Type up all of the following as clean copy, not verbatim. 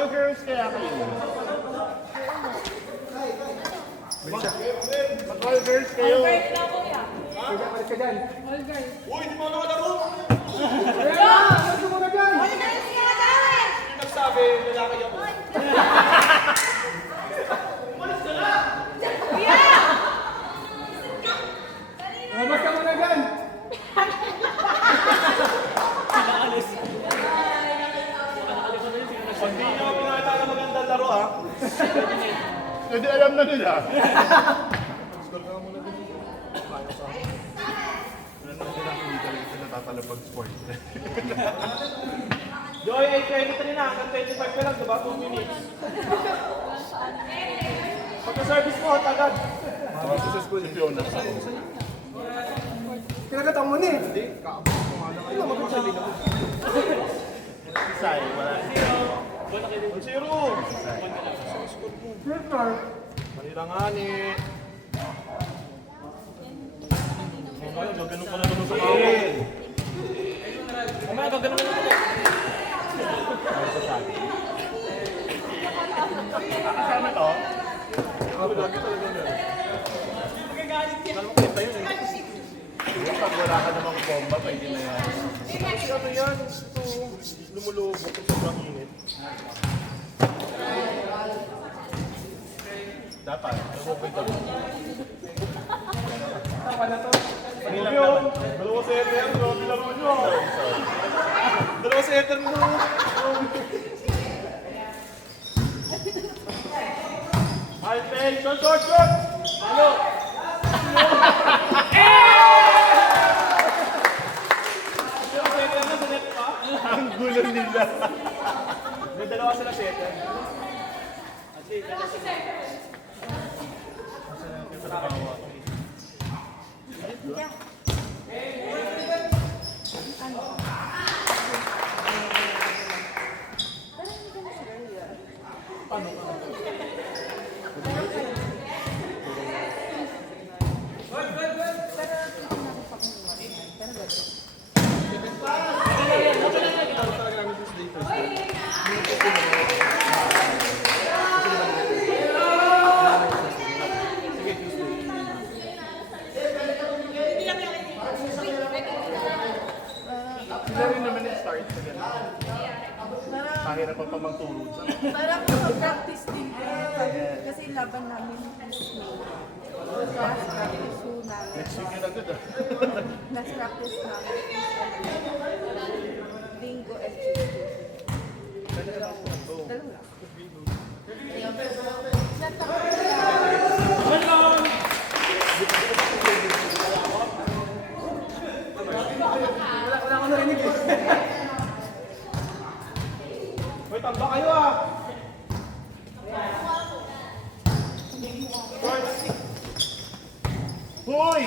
Mag-all girls kaya kayo. Mag-all girls kayo. Malis ka dyan. Uy, di mo naman laro! Kaya! Malis mo na dyan! Yung nagsabi, lalaki ako. Malis ka muna dyan! Pag di nyo pinakita na magandang laro, ha? Hindi alam na nila. Sport. Joy, 8:23 na. Hanggang 25 ka lang, diba? 2 minutes. Pagka-service mo, agad. Sa school, si Fiona. Kinagatan mo na eh. Si Sai, wala. 1-0. Sweetheart. Malilangani. Mamaya, gaganon ka na naman sa kawin. Mamaya, gaganon ka na naman. Kasama to? Lagi talaga na. Alam mo, kita yun eh. Pag wala ka namang bomba, pwede na yan. Kasi ano yan, ito, lumulubog sa sobrang init. Dapat, okay to. Tama na to. Grabe yun. Dalawa sa ether, grabe laro nyo. Dalawa sa ether mo. High pen, shot! Ano? Dalawa sa ether na, sa net pa? Ang gulo nila. May dalawa sila sa ether. Sila rin naman yung start sa ganun. Kahirap pa magturo sa. Parang practice din ko. Kasi laban namin is last practice po namin. Next week yun agad ah. Last practice namin is Linggo and Tuesday. Dalawa lang. Wala ko narinig eh. Hoy, tamba kayo ah! Hoy!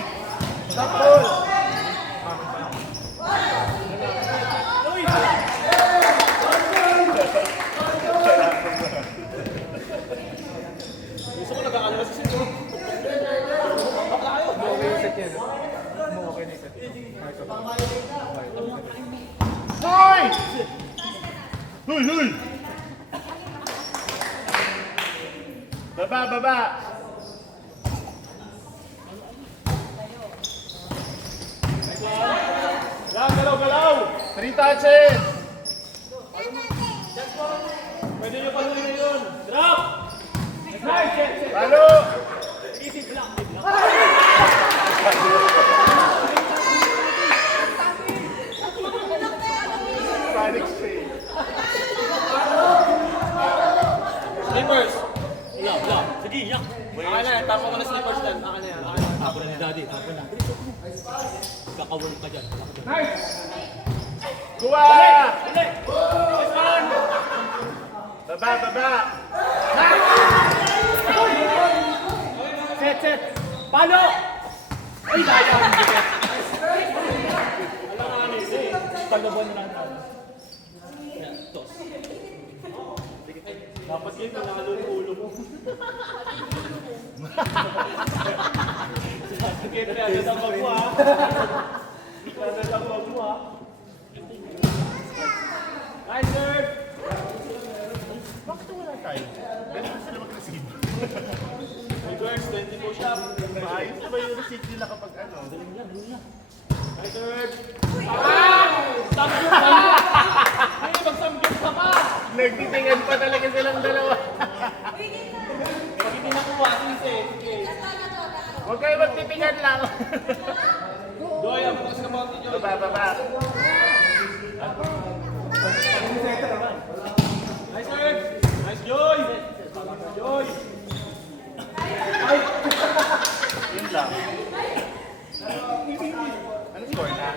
Takol! Gusto ko nagkakala sa sino. Bakla kayo. Okay yung set yan. Okay na yung set. Hoy! Hoy! Baba! Yan, galaw! 3 touches! Pwede nyo panuloy na yun. Drop! Palo! Easy block. Panic save. Slippers! Block. Sige, yak. Akin na, tapos ko na slippers dyan. Akin na yan. Tapos na ni Daddy. Tapos na. Kakawal ka dyan. Nice! Kuha! Dali! Baba! Set! Palo! Ay, daya! Alam nga namin eh. Paglabuan na natin. Yan, tos. Dapat yun, nanalo yung ulo mo. Sige, agad ang bag mo ha. Agad ang bag mo ha. Nice serve! Maayos na ba yung receipt nila kapag ano? Nice third. Samgyup ka! Hindi mag-samgyup ka pa! Nagtitingan pa talaga silang dalawa. Hindi nakuha, sige. Huwag kayo magtitingan lang. Doy, ang bukas ka mga Joy. Baba. Nice third. Nice Joy. Joy. Yun lang. Ano score na?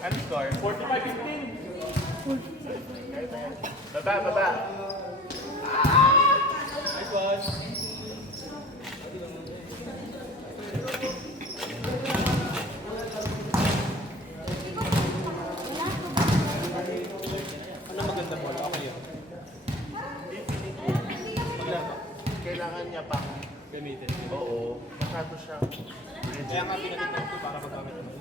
Ano score? 45-15. Baba. Nice one. Ano maganda mo? Okay yun. Kailangan niya pang... Gamitin. Oo. Masyado siya. Kaya nga pinagkita ko para magamit mo.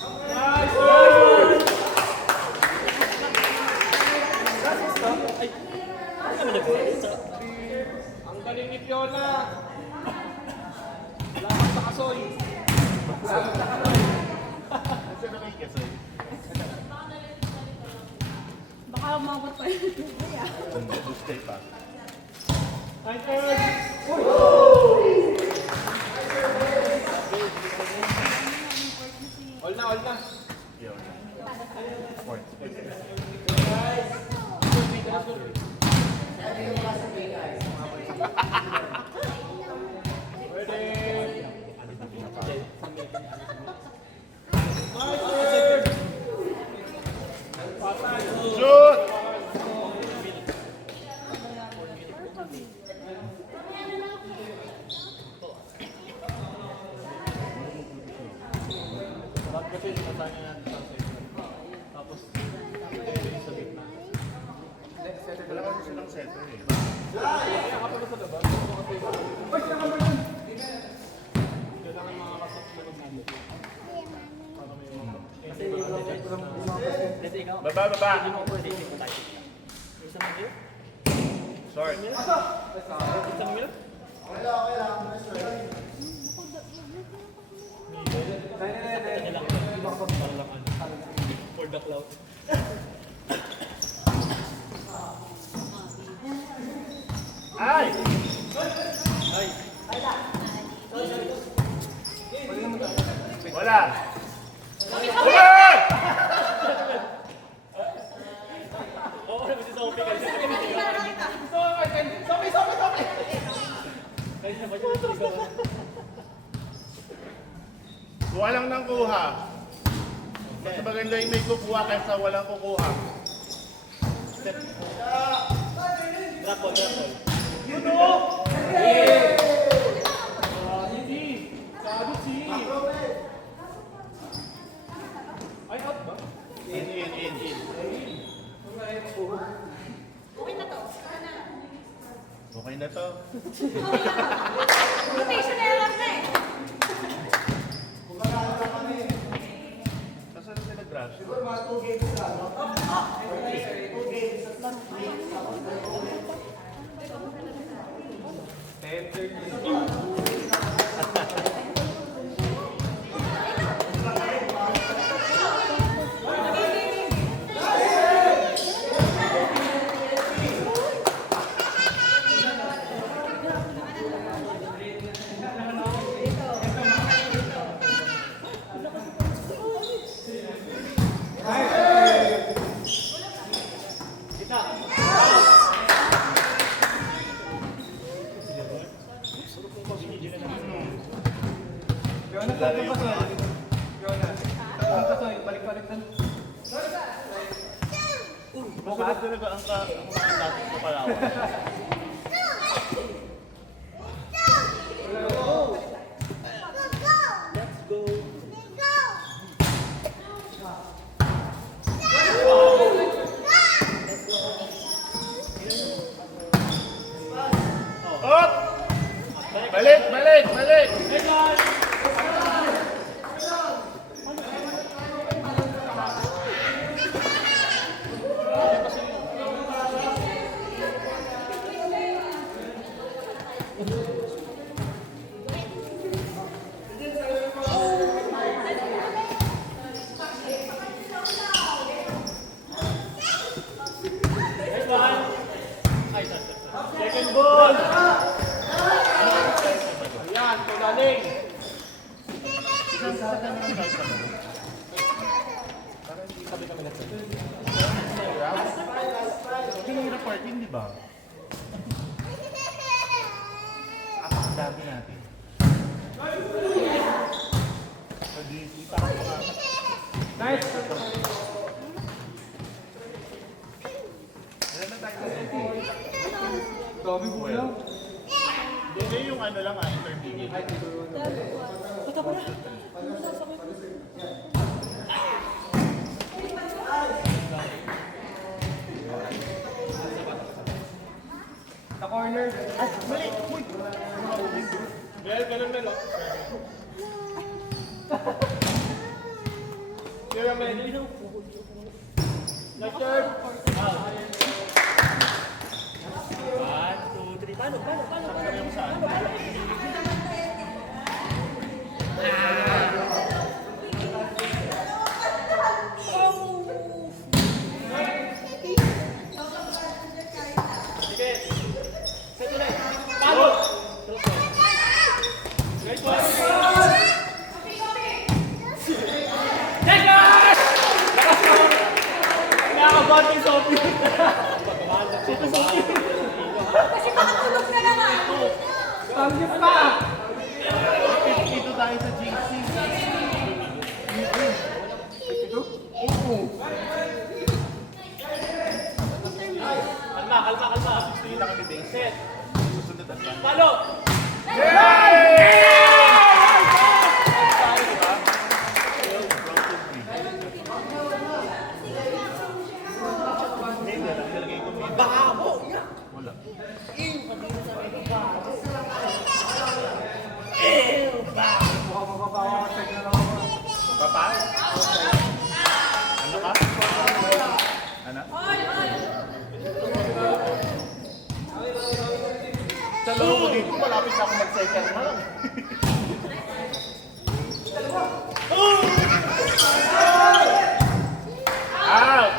Nice one! Ay, ano naman nag-isa? Ang galing ni Fiona! Lahat sa kasoy! Kasi na may kasoy. Baka umabot pa yun. Gusto pa. Nice third! All na. Yun. Point. Shoot! Kasi nakasanya natin sa session. Tapos, sa gitna. Wala kasi silang setter eh. Kaya kapag sa labas, kailangan mga kasapulog natin. Para may mga... Kasi ikaw, Baba. hindi mo pwede yung tayo. Isa mo kayo? Short. Isang mil? Kanya lang. Para lang ano. For the cloud. Ay! Ay! Wala! Oo, naman si Sophie kasi. Kaya ba siya nasigaw? Kuha lang ng kuha. Mas maganda yung may kukuha kaysa walang kukuha. Drop ball. Easy! Sabi si! Ay, out ba? In. Okay na to. Rotation na lang na eh. Kasi na sila grass. Bakit talaga ang mga natin sa Palawan? Up! Balik! sa ganun guys. Kami na sir. Pinahirap part yun, di ba? Ang dami natin. Nice! Dami po lang. Hindi yung ano lang intermediate. Sa corner. Ay, mali! Uy! Ganun na no? Kira may dito. Nice serve. 1, 2, 3. Paano? Sige. Set ulit. Paano? Nice one. Nakakabahan yung Sophie. Kasi makatulog na naman. Tanggit pa! 52 tayo sa GC. Kalma. Hindi na kami din. Set. Susunod ang plan. Palo. Wala. Mukhang mababawa ka na lang ako. Papa? Ano ka? Ano? Sa loob ko dito, malapit na ako mag-second na lang. Out!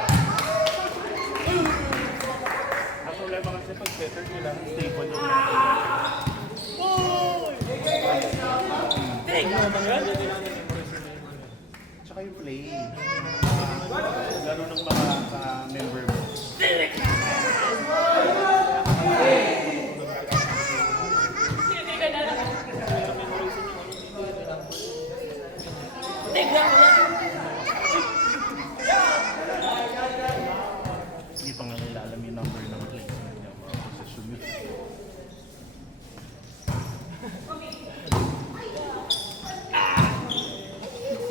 Ang problema kasi pag setter nyo lang, stable yung tsaka yung play. Lalo ng mga member mo. Hindi pa nga nila alam yung number ng placement niya, mga position niya.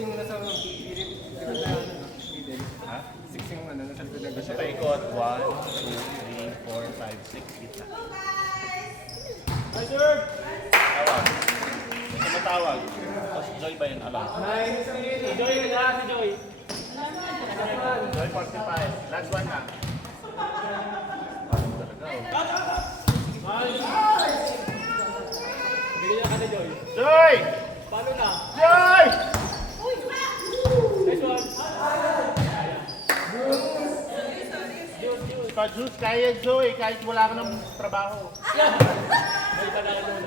Yung nasa pilit. Ha? 6 yung ano, nasa likod ng Sa gusya. paikot, 1, 2, 3, 4, 5, 6, kita. Nice serve. Tawag. Ito matawag. Tapos Joy ba yun? Alam. Si Joy na, si Joy. Joy 45. Last one na. Parang talaga. Bigyan niya ka na Joy. Joy! Paano na? Joy! Nice one. Pa-juice, kaya Joy, kahit wala ka ng trabaho. May ka na ka doon.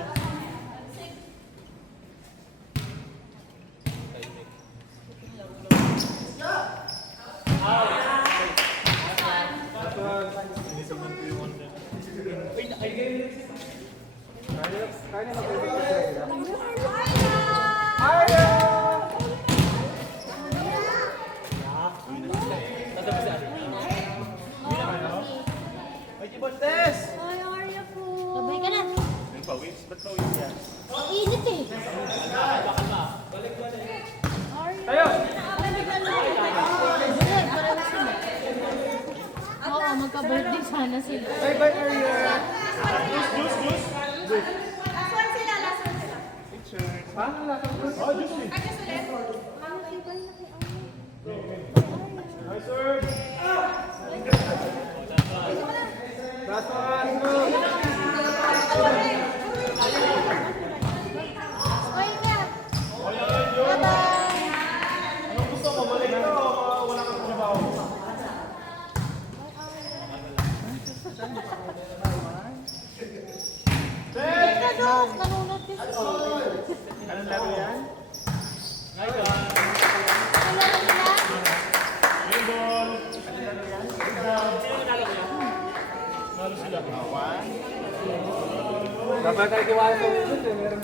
Kaya na mag-ibig ka sila. Nasa ba si Ate? May Tibontes! Ay, Arya po. Sabay ka na. May pawis? Ba't pawis yan? Init eh. Tayo! Oo, magka-birthday sana sila. Bye bye Arya! Juice, juice! Last one sila. Ha? Nasa bus? Oh, juice eh. Nice serve. Last one! Go! Smile ka. Bye-bye. Anong gusto mo? Malito o wala kang trabaho? Balik ka, Dok. Nanunod ka. Anong laro yan? Nice ba tayo kiwala sa ulit eh. Meron